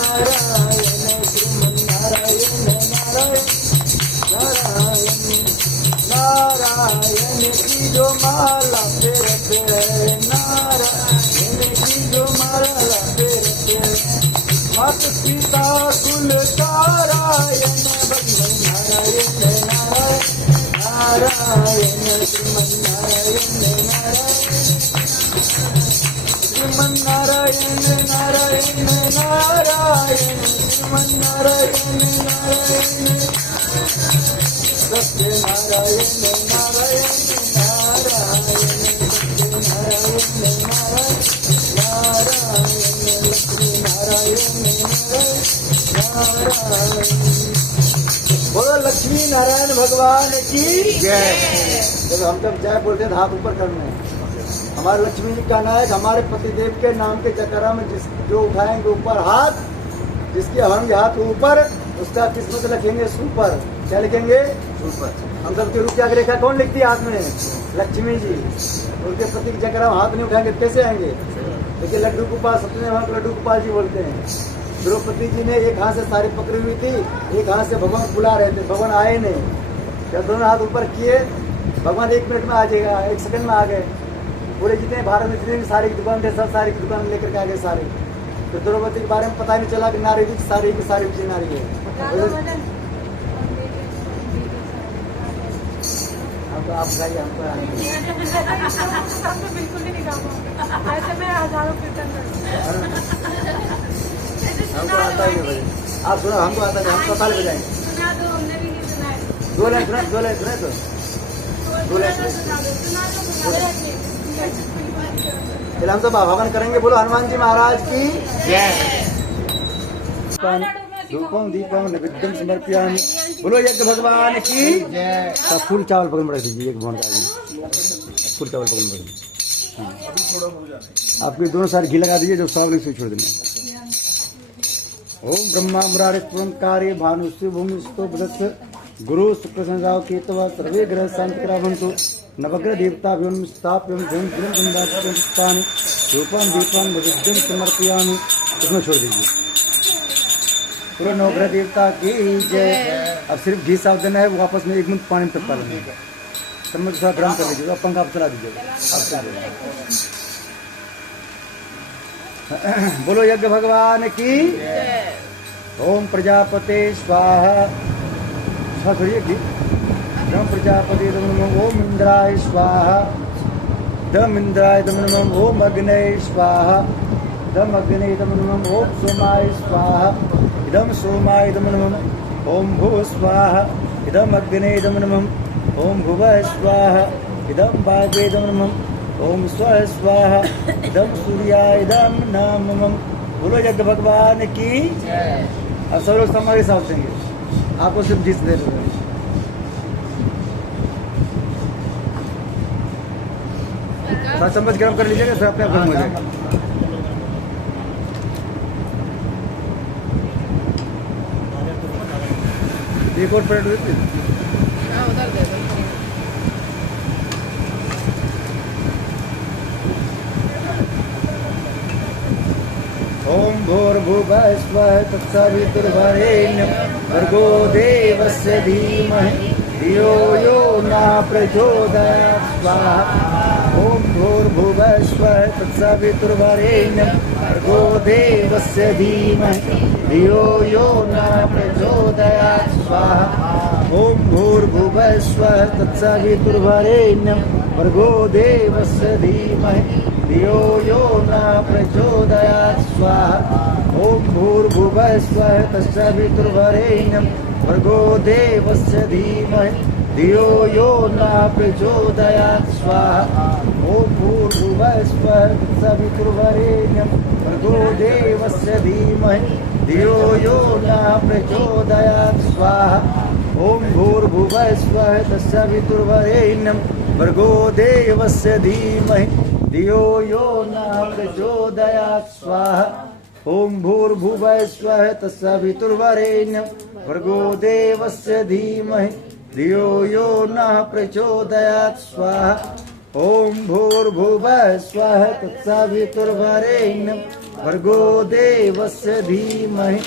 नारायण की जो माला फेरते हैं, नारायण की जो माला फेरते हैं, मात पिता कुल तारायण भगवान नारायण नारायण नारायण श्रीमन नारायण नारायण नारायण नारायण श्रीमन नारायण नारायण सत्य नारायण नारायण नारायण सत्य नारायण नारायण नारायण लक्ष्मी नारायण नारायण। बोलो लक्ष्मी नारायण भगवान की जय। जब हम जय बोलते हैं हाथ ऊपर करना है। हमारे लक्ष्मी जी का नाम है, हमारे पतिदेव के नाम के चक्रा में जो उठाएंगे ऊपर हाथ, जिसके होंगे हाथ ऊपर, उसका किस्मत लिखेंगे सुपर। क्या लिखेंगे? सुपर। हम सबके रूप की रेखा कौन लिखती है हाथ में? लक्ष्मी जी। उनके पति की चक्रा में हाथ नहीं उठाएंगे कैसे आएंगे? देखिए लड्डू गोपाल, सत्यनारायण भगवान को लड्डू गोपाल जी बोलते हैं। द्रौपदी जी ने एक हाथ से साड़ी पकड़ी हुई थी, एक हाथ से भगवान बुला रहे थे, भगवान आए नहीं। जब दोनों हाथ ऊपर किए, भगवान 1 मिनट में आ जाएगा, 1 सेकंड में आ गए। पूरे जितने भारत में जितने भी साड़ी की दुकान थे, सब साड़ी की दुकान लेकर के आ गए सारे। तो द्रौपदी के बारे में पता ही नहीं चला कि नारी की साड़ी की नारी है। आप गाइए, हमको बिल्कुल नहीं गाऊंगा, ऐसे मैं हजारों कीर्तन करती हमको आता ही नहीं। आप सुनो, हमको आता है, हम तो ताल बजाएंगे। सुना दो, हमने भी नहीं सुना है। 2 लाइन सुना, 2 लाइन सुना तो 2 लाइन सुना। चलो हम सब आह्वान करेंगे, बोलो हनुमान जी महाराज की जय। धूपम दीपम नैवेद्यम समर्पयामि। बोलो यज्ञ भगवान की जय। सब फूल चावल पकड़ में रख दीजिए, एक भगवान का फूल चावल पकड़ में रख दीजिए। आपके दोनों सारे घी लगा दीजिए, जो सब से छोड़ देना। ओम ब्रह्मा मुरारे कार्य भानुष्य भूमि बदस्य गुरु शुक्र संजाव केतव सर्वे ग्रह शांति करावंतु नवग्रह देवता स्थाप्यम धूम धूम धूमदानी रूपम दीपम नैवेद्यम समर्पयामि। इसमें छोड़ दीजिए। पूरा नवग्रह देवता की जय। अब सिर्फ घी साफ देना है, वो आपस में 1 मिनट पानी में टपका लेना है। चम्मच के साथ गरम कर लीजिएगा, पंखा आप चला दीजिएगा। बोलो यज्ञ भगवान की ओम प्रजापते स्वाहा। छोड़िए घी। दम प्रजापति दम नमः ओम इंद्राय स्वाहा। दम इंद्राय दम नमः ओम अग्नये स्वाहा। दम अग्नये दम नमः ओम सोमाय स्वाहा। इदम सोमाय दम नमः ओम भू स्वाहा। इदम अग्नये दम नमः ओम भुवः स्वाहा। इदम वागे दम नमः ओम स्वः स्वाहा। इदम सूर्याय दम नमः। बोलो यज्ञ भगवान की। अब सब लोग हमारे साथ देंगे, आपको सिर्फ जिस दे रहे हैं। चम्मच गरम कर लीजिएगा, फिर अपने आप गर्म हो जाएगा। एक और प्लेट देते। उधर दे दो। ओम भूर्भुवः स्वः तत्सवितुर्वरेण्यं भर्गो देवस्य धीमहि धियो यो न प्रचोदयात् स्वाहा। ओम भूर्भुवः स्वः तत्सवितुर्वरेण्यं भर्गो देवस्य धीमहि धियो यो न प्रचोदयात् स्वाहा। ओम भूर्भुवः स्वः तत्सवितुर्वरेण्यं भर्गो देवस्य धीमहि धियो यो न प्रचोदयात् स्वाहा। ओम भूर्भुवः स्वः तत्सवितुर्वरेण्यं भर्गो देवस्य धीमहि धियो यो न प्रचोदयात् स्वाहा। ओम भूर्भुवः स्वः तत्सवितुर्वरेण्यं भर्गो देवस्य धीमहि धियो यो न प्रचोदयात् स्वाहा। ओम भूर्भुवः स्वः तत्सवितुर्वरेण्यं भर्गो देवस्य धीमहि धियो यो न प्रचोदयात् स्वाहा। ओम भूर्भुवः स्वः तत्सवितुर्वरेण्यं भर्गो देवस्य धीमहि धियो यो न प्रचोदयात् स्वाहा। ओम भूर्भुवः स्वः तत्सवितुर्वरेण्यं भर्गो देवस्य धीमहि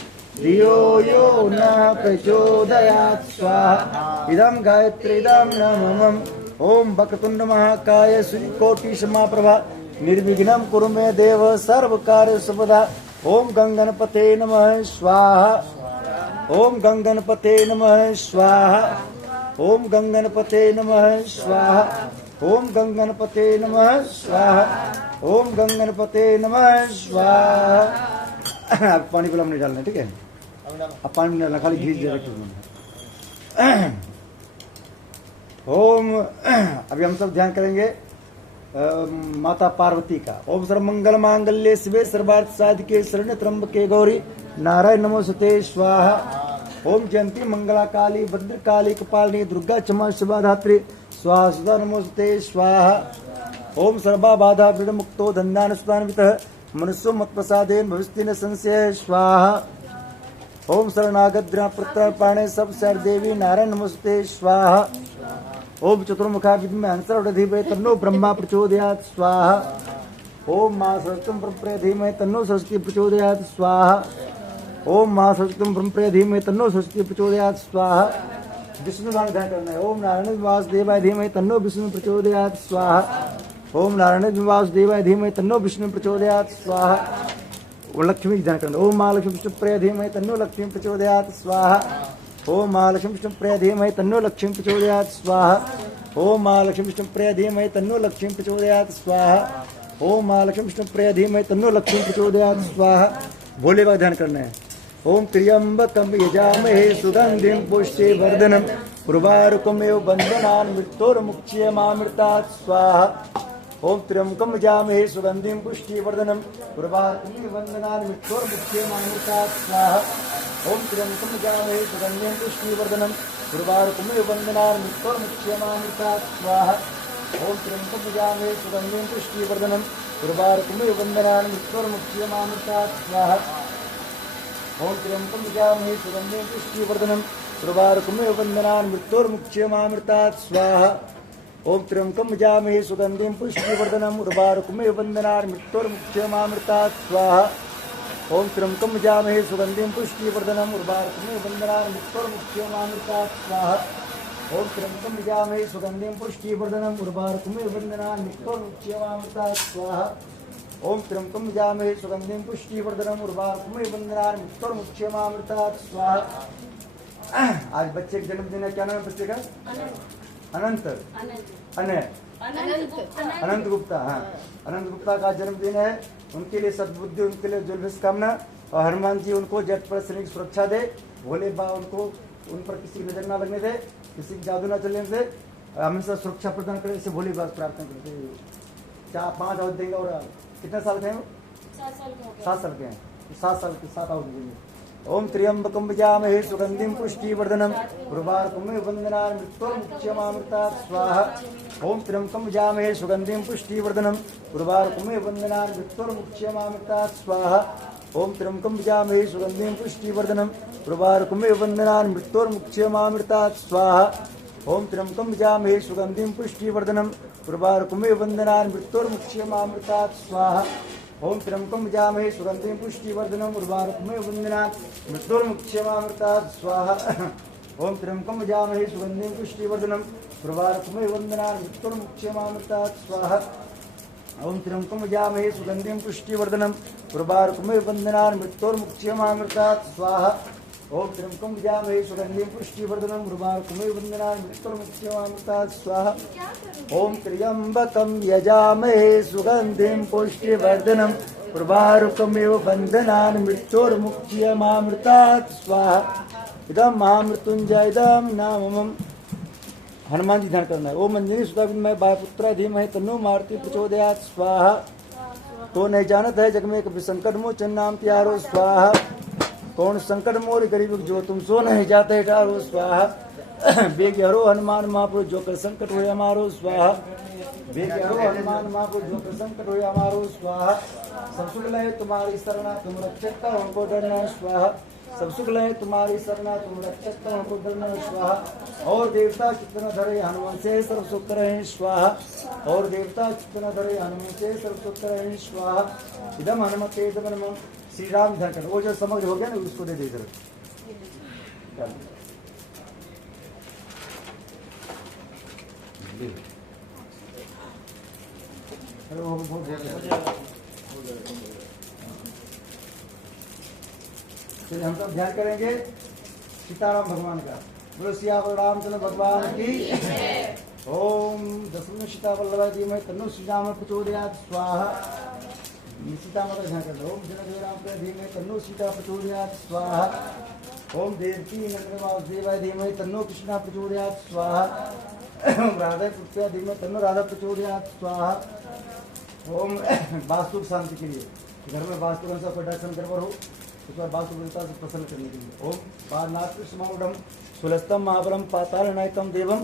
धियो यो न प्रचोदयात् स्वाहा। इदं गायत्रीदं नमः ओम वक्रतुंड महाकाय सूर्यकोटि समाप्रभा निर्विघ्नं कुरु मे देव सर्वकार्य सर्वदा। ओम गंगणपते नमः स्वाहा। ओम गंगणपते नमः स्वाहा। ओम गंगणपते नमः स्वाहा। ओम गंगणपते नमः स्वाहा। ओम गंगणपते नमः स्वाहा। अब पानी गुलाम नहीं डालना, ठीक है? अब पानी नहीं डालना, खाली घी दे रखिए। ओम अभी हम सब ध्यान करेंगे माता पार्वती का। ओम सर्वमंगल मांगल्ये शिवे सर्वार्थ साधिके शरण्ये त्र्यंबके गौरी नारायण नमोस्तुते स्वाहा। ओम जयंती मंगला काली भद्रकाली कपालिनी दुर्गा क्षमा शिवा धात्री स्वाहा सुधा नमोस्तुते स्वाहा। ओम सर्वा बाधा पीड़ मुक्तो धन्यानुष्ठानवितः मनुष्यो मत प्रसादेन भविष्यति न संशय स्वाहा। ओम शरणागत पुत्र पाणे सब सर देवी नारायण नमोस्तुते स्वाहा। ओम चतुर्मुखा विद्महे हंसरूढधीमहि तन्नो ब्रह्मा प्रचोदयात् स्वाहा। ओम मां सरस्वती ब्रह्मणे धीमहि तन्नो सरस्वती प्रचोदयात् स्वाहा। ओम मां सरस्वती ब्रह्मणे धीमहि तन्नो सरस्वती प्रचोदयात् स्वाहा। विष्णु नाम ध्यान करना है। ओम नारायण वासुदेवाय धीमहि तन्नो विष्णु प्रचोदयात् स्वाहा। ओम नारायण वासुदेवाय धीमहि तन्नो विष्णु प्रचोदयात् स्वाहा। ओम लक्ष्मी ध्यान करना। ओम महालक्ष्मी विष्णुप्रिय धीमहि तन्नो लक्ष्मी प्रचोदयात् स्वाहा। ओम महालक्ष्मी विष्णुप्रिय धीमहि तन्नो लक्ष्मी प्रचोदयात् स्वाहा। ओम महालक्ष्मी विष्णुप्रिय धीमहि तन्नो लक्ष्मी प्रचोदयात् स्वाहा। ओम महालक्ष्मी विष्णुप्रिय धीमहि तन्नो लक्ष्मी प्रचोदयात् स्वाहा। भोले बाबा ध्यान करना है। ओम त्र्यंबकं यजामहे सुगंधिं पुष्टिवर्धनम् उर्वारुकमेव बन्धनान् मृत्योर्मुच्यमामृतात् स्वाहा। ओम त्र्यंबकं यजामहे सुगंधिं पुष्टिवर्धनम् उर्वारुकमेव बन्धनान् मृत्योर्मुच्यमामृतात् स्वाहा। ओम त्र्यंबकं यजामहे सुगंधिं पुष्टिवर्धनम् उर्वारुकमेव बन्धनान् मृत्योर्मुच्यमामृतात् स्वाहा। ओम त्र्यंबकं यजामहे सुगंधिं पुष्टिवर्धनम् उर्वारुकमेव बन्धनान् मृत्योर्मुच्यमामृतात् स्वाहा। ओम त्र्यंबकं यजामहे सुगंधिं पुष्टिवर्धनम् उर्वारुकमेव बन्धनान् मृत्योर्मुच्यमामृतात् स्वाहा। ओम त्र्यंबकं यजामहे सुगंधिं पुष्टिवर्धनम् उर्वारुकमेव बन्धनान् मृत्योर्मुच्यमामृतात् स्वाहा। ओम त्र्यंबकं यजामहे सुगंधिं पुष्टिवर्धनम् उर्वारुकमेव बन्धनान् मृत्योर्मुच्यमामृतात् स्वाहा। ओम त्र्यंबकं यजामहे सुगंधिं पुष्टिवर्धनम् उर्वारुकमेव बन्धनान् मृत्योर्मुच्यमामृतात् स्वाहा। ओम त्र्यंबकं यजामहे सुगंधिं पुष्टिवर्धनम् उर्वारुकमेव बन्धनान् मृत्योर्मुच्यमामृतात् स्वाहा। आज बच्चे का जन्मदिन है। क्या नाम है बच्चे का? अनंत अनंत गुप्ता। हाँ, अनंत गुप्ता का जन्मदिन है। उनके लिए सद्बुद्धि, उनके लिए जुल्फिस कामना, और हनुमान जी उनको जट पर सैनिक सुरक्षा दे। भोले बाबा उनको उन पर किसी की नजर ना लगने दे, किसी की जादू ना चलने से हमेशा सुरक्षा प्रदान करे। इसे भोले बाबा प्रार्थना करते हैं। 4-5 अवधि देंगे। और कितने साल के हैं वो? 7 साल के हैं। 7 साल के 7 अवधि देंगे। ओम त्र्यंबकं यजामहे सुगंधिं पुष्टिवर्धनम् उर्वारुकमेव बन्धनान् मृत्योर्मुच्यमामृतात् स्वाहा। ओम त्र्यंबकं यजामहे सुगंधिं पुष्टिवर्धनम् उर्वारुकमेव बन्धनान् मृत्योर्मुच्यमामृतात् स्वाहा। ओम त्र्यंबकं यजामहे सुगंधिं पुष्टिवर्धनम् उर्वारुकमेव बन्धनान् मृत्योर्मुच्यमामृतात् स्वाहा। ओम त्र्यंबकं यजामहे सुगंधिं पुष्टिवर्धनम् उर्वारुकमेव बन्धनान् मृत्योर्मुच्यमामृतात् स्वाहा। ओम त्र्यंबकं यजामहे सुगंधिं पुष्टिवर्धनम् उर्वारुकमेव बन्धनान् मृत्योर्मुच्यमामृतात् स्वाहा। ओम त्र्यंबकं यजामहे सुगंधिं पुष्टिवर्धनम् उर्वारुकमेव बन्धनान् मृत्योर्मुच्यमामृतात् स्वाहा। ओम त्र्यंबकं यजामहे सुगंधिं पुष्टिवर्धनम् उर्वारुकमेव बन्धनान् मृत्योर्मुच्यमामृतात् स्वाहा। ओम त्र्यंबकं यजामहे सुगंधिं पुष्टिवर्धनम् उर्वारुकमेव बन्धनान् मृत्योर्मुच्यमामृतात् स्वाहा। ओम त्र्यंबकं यजामहे सुगंधिं पुष्टिवर्धनम् उर्वारुकमेव बन्धनान् मृत्योर्मुच्यमामृतात् स्वाहा। इदं महामृत्युंजयदं नामम्। हनुमान जी ध्यान करना है। ओम अंजनी सुता विद्महे वायुपुत्राय धीमहि तन्नो मारुति प्रचोदयात् स्वाहा। तो नहीं जानत है जग में कभी संकट मोचन नाम त्यारो स्वाहा। कौन संकट मोर गरीब जो तुम सो नहीं जाते टारो स्वाहा। बेग हरो हनुमान महापुरुष जो कर संकट हो हमारो स्वाहा। बेग हरो हनुमान महापुरुष जो कर संकट हो हमारो स्वाहा। सब सुख लय तुम्हारी शरणा तुम रक्षक हमको डरना स्वाहा। सब सुख लय तुम्हारी शरणा तुम रक्षक हमको डरना स्वाहा। और देवता कितना धरे हनुमान से सर्व सुख रहे स्वाहा। और देवता कितना धरे हनुमान से सर्व सुख रहे स्वाहा। इदम हनुमते इदम श्री राम ध्यान कर। वो जो समग्र हो गया ना उसको दे दे इधर। दे। अरे वो बहुत फिर हम सब ध्यान करेंगे सीताराम भगवान का। बोलो सियावर रामचंद्र भगवान की। ओम दशम सीता वल्लभाजी में तन्नो श्रीराम प्रचोदयात् स्वाहा। सीता माता ध्यान कर लो। ओम जनक राम धीमे तन्नो सीता प्रचोदयात् स्वाहा। ओम देवकी नंदन वासुदेवाय धीमे तन्नो कृष्णा प्रचोदयात् स्वाहा। ओम राधा कृष्णा धीमे तन्नो राधा प्रचोदयात् स्वाहा। ओम वास्तु शांति के लिए घर में वास्तु का प्रोडक्शन गड़बड़ हो उस पर वास्तु देवता से प्रसन्न करने के लिए ओम पारनाथ समारूढ़ सुलस्तम महाबलम पाताल नायकम देवम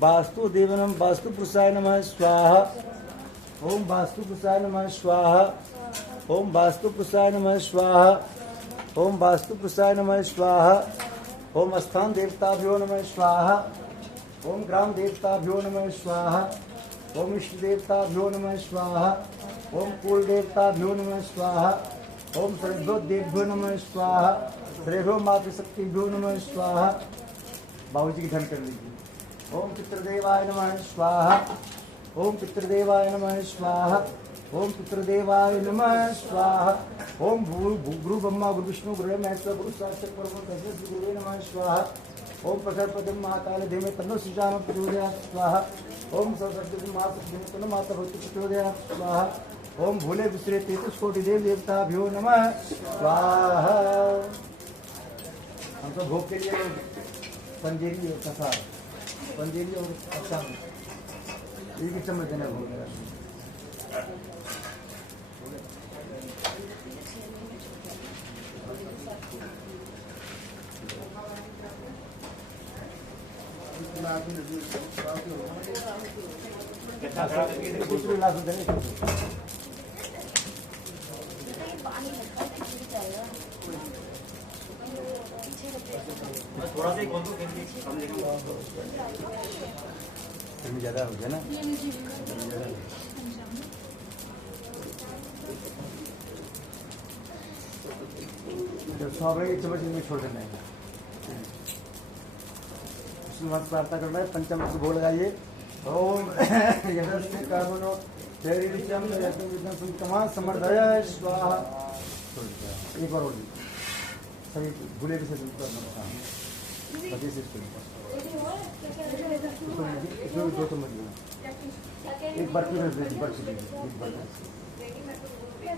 वास्तु देवनम वास्तु पुरुषाय नमः स्वाहा। ओम वास्तु पुरुषाय नमः स्वाहा। ओम वास्तु पुरुषाय नमः स्वाहा। ओम वास्तु पुरुषाय नमः स्वाहा। ओम स्थान देवताभ्यो नमः स्वाहा। ओम ग्राम देवताभ्यो नमः स्वाहा। ओम इष्ट देवताभ्यो नमः स्वाहा। ओम कुल देवताभ्यो नमः स्वाहा। ओम सर्वो देवभ्यो नमः स्वाहा। सर्वो मातृशक्तिभ्यो नमः स्वाहा। बाबूजी की ध्यान कर लीजिए। ओम पितृदेवाय नमः स्वाहा। ओम पितृदेवाय नमः स्वाहा। ओम पितृदेवाय नमः स्वाहा। ओम गुरु ब्रह्मा गुरु विष्णु गुरु महेश्वर गुरु साक्षात् परब्रह्म गुरुवे नमः स्वाहा। ओम प्रसरपदम महाकाल धीमे तन्नो श्रीराम प्रचोदयात् स्वाहा। ओम सरस्वती माता तन्नो माता भक्ति प्रचोदयात् स्वाहा। ओम भोले विश्रे 33 कोटि देव देवताभ्यो नमः स्वाहा। हम सब भोग के लिए पंजेरी और कसार पंजेरी और अच्छा ये भी चम्मच देना भूल गया। दूसरे लाख देने थोड़ा सा ही खोल दो ज्यादा हो गया ना। जब स्वाभाविक चम्मच में छोड़ देना है। प्रार्थना करना है। पंचम को भोग लगाइए। ओम यदस्ते कामनो शरीरम तमाम समर्दय स्वाहा। एक बार बोलिए सभी भूले भी से पति से दो चम्मच एक बार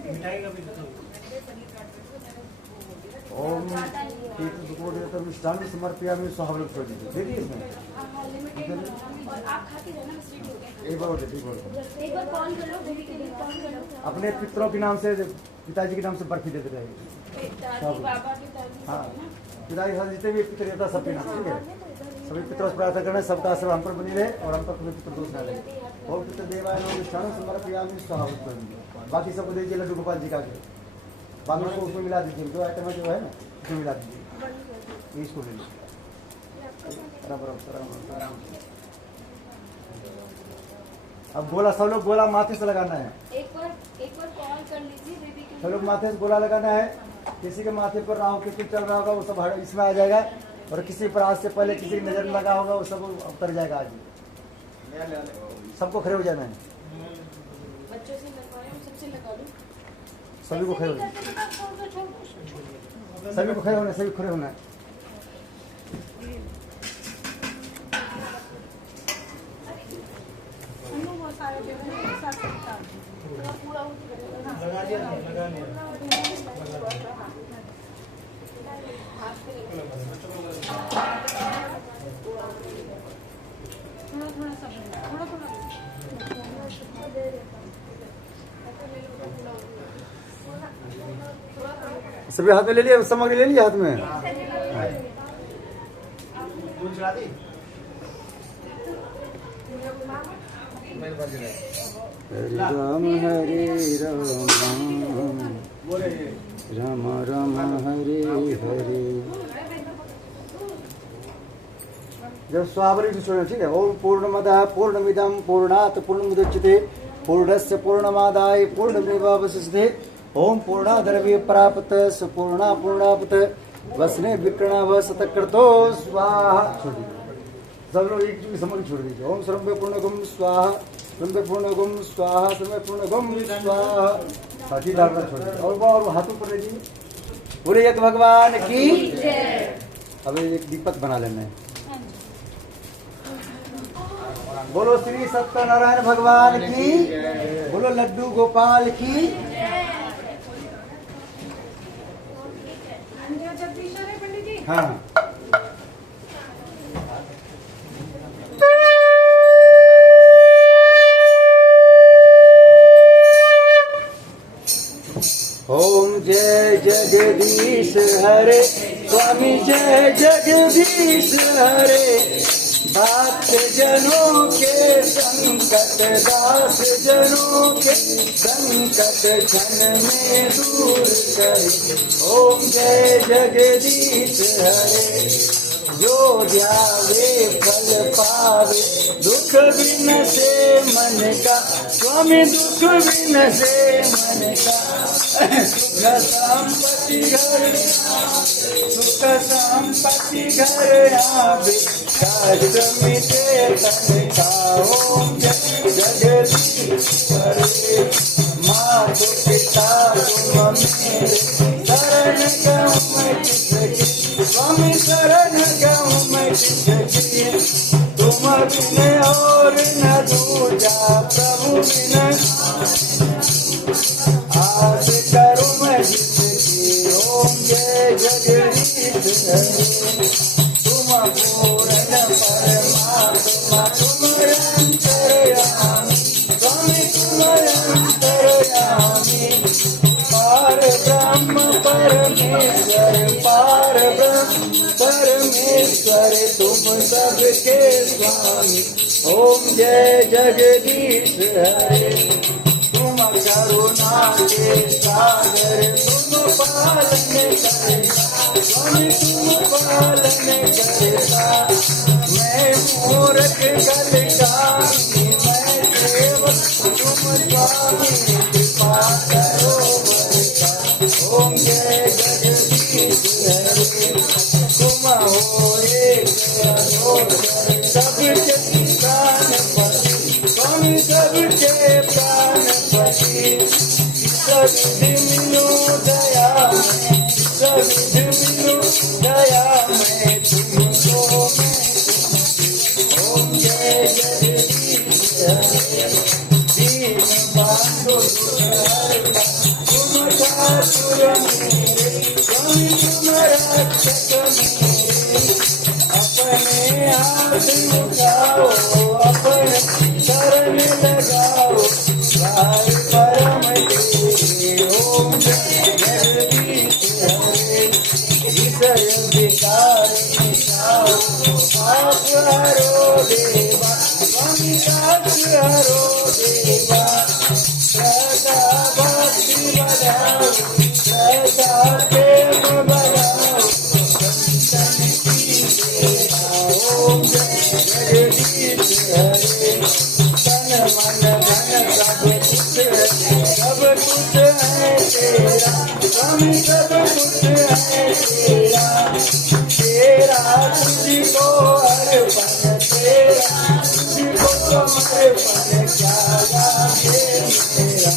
मिठाई का भी ओम मिष्टान समर्पयामि स्वाहा छोड़ दीजिए। देखिए इसमें एक बार अपने पितरों के नाम से पिताजी के नाम से बर्फी देते रहे। हाँ पिताजी के साथ जितने भी पितर देवता सबके नाम ठीक है। सभी पितरों से प्रार्थना करना सबका आशीर्वाद हम पर बनी रहे और हम पर कोई पितर दोष न लगे। ओम पितर देवाय नमः मिष्टान समर्पयामि स्वाहा छोड़ दीजिए। बाकी सबको दीजिए लड्डू गोपाल जी का बाद में उसमें मिला दीजिए। जो आइटम है जो है ना उसमें मिला दीजिए। इसको ले लीजिए। अब गोला सब लोग गोला माथे से लगाना है। एक बार कॉल कर लीजिए। सब लोग माथे से गोला लगाना है। किसी के माथे पर राहु केतु चल रहा होगा वो सब इसमें आ जाएगा और किसी पर आज से पहले किसी की नजर लगा होगा वो सब उतर जाएगा। आज सबको खड़े हो जाना है। बच्चों से लगवाएं सबसे लगा लो। सभी को खड़े होना सभी को खड़े होना सभी खड़े होना है। लगा लिया। सभी हाथ में ले लिया सामग्री ले लिया हाथ में। दूध चला दी राम हरे राम राम राम हरे हरे। जब स्वावरी छोड़ना ठीक है। ओम पूर्णमदः पूर्णमिदं पूर्णात् पूर्णमुदच्यते पूर्णस्य पूर्णमादाय पूर्णमेवावशिष्यते। ओम पूर्णाद्रव्य प्राप्त सुपूर्णा पूर्णापत वसने विकर्णा व शतकृतो स्वाहा। सब लोग एक चीज समझ छोड़ दीजिए। ओम सर्वे पूर्णगुम स्वाहा, सर्वे पूर्णगुम स्वाहा, सर्वे पूर्णगुम स्वाहा। हाथी डालना छोड़ दीजिए और हाथों पर लीजिए। बोले एक भगवान की। अब एक दीपक बना लेना है। बोलो श्री सत्यनारायण भगवान की। बोलो लड्डू गोपाल की। पंडित जी हाँ ओम जय जगदीश हरे, स्वामी जय जगदीश हरे। भक्त जनों के संकट, दास जनों के संकट क्षण में दूर करे। ओम जय जगदीश हरे। जो ध्यावे फल पावे, दुख बिन से मन का, स्वामी दुख बिन से मन का। सुख संपत्ति घर, सुख संपत्ति घर आवे, कष्ट मिटे तन का। ओम जय जगदीश हरे। माता पिता तुम मेरे, शरण गम किसकी, स्वामी शरण गम किसकी। तुम बिन और न दूजा, प्रभु बिन आस करूं मैं जिसकी। ओम जय जगदीश हरे। तुम पूर्ण परमात्मा, तुम अंतर्यामी, स्वामी तुम अंतर्यामी। पार ब्रह्म परमेश्वर, पार ब्रह्म परमेश्वर, तुम सबके स्वामी। ओम जय जगदीश हरे। तुम करुणा के सागर, तुम पालन करता, स्वामी तुम पालन करता। मैं मूर्ख गलगामी, मैं सेवक तुम स्वामी, कृपा करो बरका। ओम जय जगदीश हरे। तुम हो एक अनोखर, सबके प्राणपति, स्वामी सबके प्राणपति। सविधि मिलो दया में, सविधि मिलो दया में, तुमको मैं। ओम जय जगदीश हरे। दीन बांधो सुधारता, तुम ठाकुर मेरे, स्वामी तुम रक्षक मेरे। अपने हाथ उठाओ, अपने शरण लगाओ, भाई परम तेरे। ओम जय जगदीश हरे। विषय विकार मिटाओ, पाप हरो देवा, स्वामी दास हरो देवा। सदा भक्ति बढ़ाओ, सदा प्रेम बढ़ाओ, संतन की सेवा। ओम जय जगदीश हरे। तन मन धन सब कुछ है, सब कुछ है तेरा, स्वामी सब कुछ है तेरा। तेरा तुझको अर्पण, तेरा तुझको समर्पण, क्या लागे मेरा।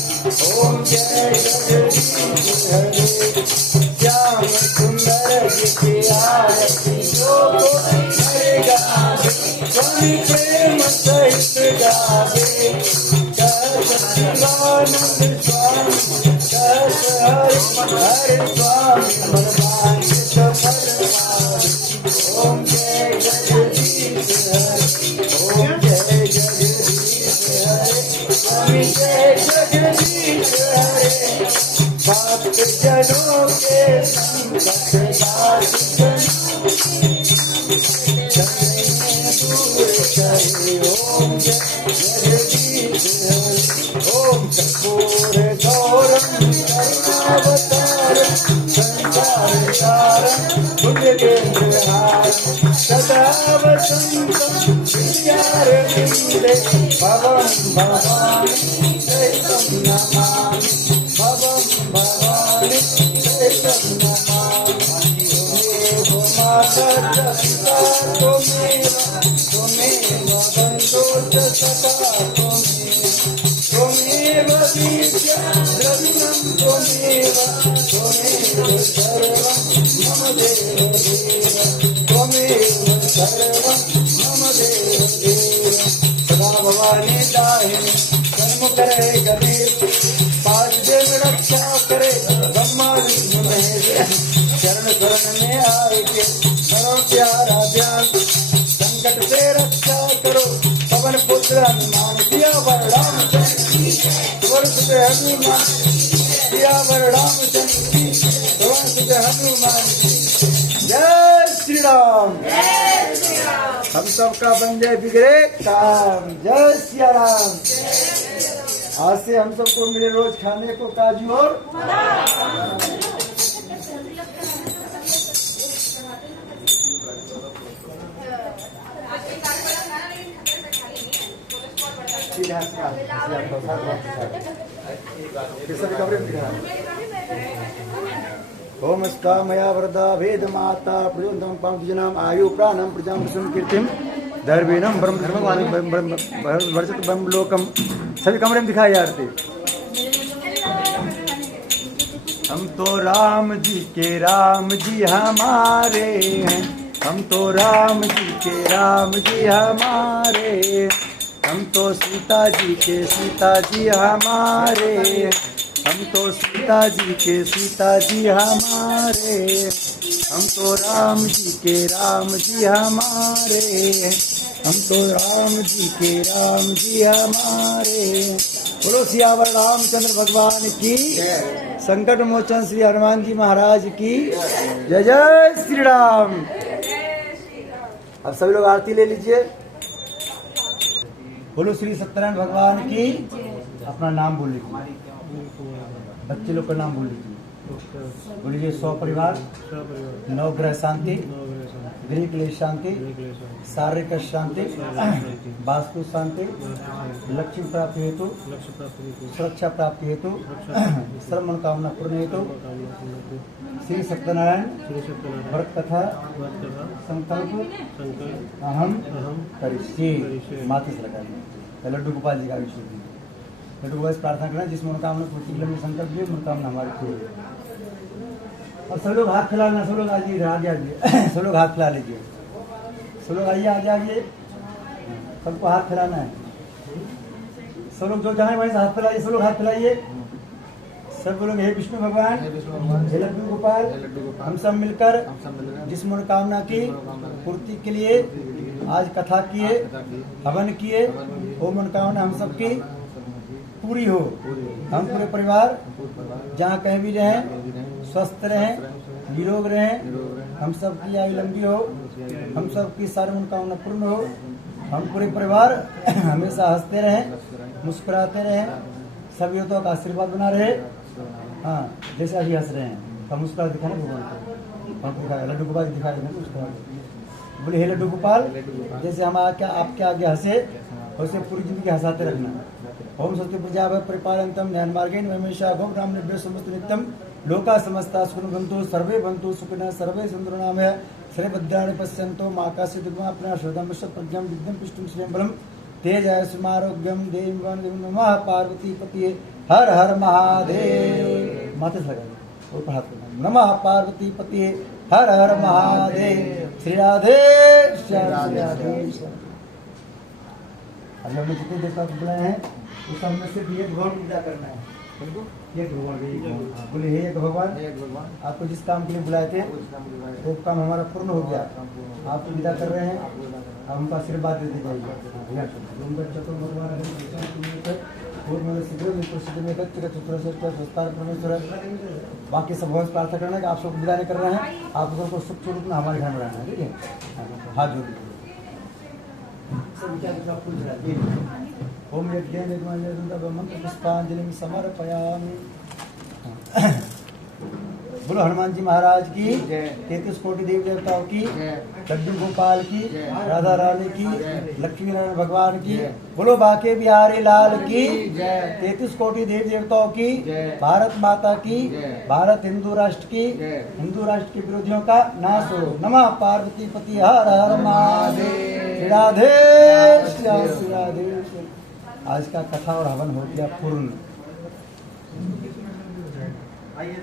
ओम जय जगदीश हरे। श्याम सुंदर की आरती जो कोई गावे, स्वामी प्रेम सहित गावे। सच्चिदानंद स्वामी, सत हर स्वामी, मन वांछित फल पावे। ओम जय जगदीश हरे। ओम जय जगदीश हरे। स्वामी जय जगदीश हरे। भक्त जनों के संकट, दास जनों दूर करे। ओम जय जगदीश हरे। ओम कर्पूर गौरम करुणावतारम, संसार सारम भुजगेन्द्रहारम, सदा वसंतम हृदयारविंदे। भवं भवानि सहितं नमामि, भवं भवानि सहितं नमामि। त्वमेव माता पिता त्वमेव संतोष सदा त्वमेव विद्या द्रविणं त्वमेव सर्वं मम देव त्वमेव सर्वं मम देव सदा भवानी दाहिनी कर्म करे गणेश पाँच दिन रक्षा करे ब्रह्मा विष्णु महेश चरण शरण में आके करो प्यारा ध्यान संकट से रक्षा करो पवन पुत्र हनुमान दिया वर रामचंद्र वर्ष पे हनुमान दिया वर रामचंद्र वर्ष पे हनुमान जय श्री राम हम सबका बन जाए बिगड़े काम जय सिया राम आज से हम सबको मिले रोज खाने को काजू और ओम स्था मया वरदा वेद माता प्रयोजनम पंक्तिजनाम आयु प्राणम प्रजाम कीर्तिम धर्मीणम ब्रह्म धर्म वर्षत ब्रह्म लोकम सभी कमरे में दिखाई आरती हम तो राम जी हमारे हैं हम तो राम जी हमारे हम तो सीता जी हमारे हम तो सीता जी हमारे हम तो राम जी हमारे हम तो राम जी हमारे बोलो सियावर रामचंद्र भगवान की संकट मोचन श्री हनुमान जी महाराज की जय जय श्री राम। अब सभी लोग आरती ले लीजिए। बोलो श्री सत्यनारायण भगवान की। अपना नाम बोल लीजिए, बच्चे लोग का नाम बोल लीजिए। बोलिए 100 परिवार 9 ग्रह शांति, गृह क्लेश शांति, शारीरिक शांति, वास्तु शांति, लक्ष्मी प्राप्ति हेतु, सुरक्षा प्राप्ति हेतु, सर्व मनोकामना पूर्ण हेतु श्री सत्यनारायण व्रत कथा संकल्प अहम करिष्ये माथे से लगा लड्डू गोपाल जी का अभिषेक। लड्डू गोपाल से प्रार्थना करना जिस मनोकामना पूर्ति के लिए संकल्प लिए मनोकामना हमारी पूरी। अब सब लोग हाथ फैलाना, सब लोग आइए आगे सब लोग हाथ फैला लीजिए, सब लोग आइए आगे आगे, सबको हाथ फैलाना है। सब लोग जो चाहे वहीं से हाथ फैलाइए, सब लोग हाथ फैलाइए। सब लोग हे विष्णु भगवान हे लड्डू गोपाल हम सब मिलकर जिस मनोकामना की पूर्ति के लिए आज कथा किए हवन किए वो मनोकामना हम सबकी पूरी हो। हम पूरे परिवार जहाँ कहीं भी रहें स्वस्थ रहें निरोग रहें, हम सबकी आयु लंबी हो, हम सबकी सारी मनोकामना पूर्ण हो। हम पूरे परिवार हमेशा हंसते रहें मुस्कुराते रहें, सभी तो का आशीर्वाद बना रहे। हाँ जैसे अभी हंस रहे हैं हम मुस्कुरा दिखाना भगवान को, हम दिखाए लड्डू गोपाल दिखाए बोले हे लड्डू गोपाल जैसे हम आपके आगे हंसे वैसे पूरी जिंदगी हंसाते रखना। ओम सत्य प्रजा परिपालनतम ध्यान मार्गेण वैमेशा गो ब्राह्मण निभ्य समस्त नित्यम लोका समस्ता सुखनवन्तु सर्वे भवन्तु सुखिनः सर्वे सन्तु नामः सर्वे भद्राणि पश्यन्तु मा कश्चित् दुःखम् अपना श्रद्धं प्रज्ञां विद्यं पुष्टिं श्रियं बलं तेजः सुमारोग्यं देवीं नमः पार्वती पतिये हर हर महादेव। माथे से लगा और हाथ नमः पार्वती पतिये हर हर महादेव। श्री राधे श्याम। अभी हमने जितने देवता को बुलाए हैं उस सब में सिर्फ एक भगवान पूजा करना है। एक भगवान बोले हे एक भगवान आपको जिस काम के लिए बुलाए थे वो काम हमारा पूर्ण हो गया, आपको विदा कर रहे हैं। अब हमको आशीर्वाद देते जाइए। बाकी सब बहुत प्रार्थना करना है कि आप सबको विदा नहीं कर रहे हैं, आप सबको सुख स्वरूप में हमारे घर में रहना है। ठीक है हाथ जोड़ दीजिए। ओम मंत्र पुष्पांजलि समर्पयामि। बोलो हनुमान जी महाराज की 33 कोटि देवी देवताओं की, लड्डू गोपाल की, राधा रानी की, लक्ष्मी नारायण भगवान की, बोलो बाके बिहारी लाल की 33 कोटि देवी देवताओं की, भारत माता की, भारत हिंदू राष्ट्र की, हिंदू राष्ट्र के विरोधियों का नाश हो। नमः पार्वती पति हर हर महादेव। राधे श्याम। राधे। आज का कथा और हवन हो गया पूर्ण। आइए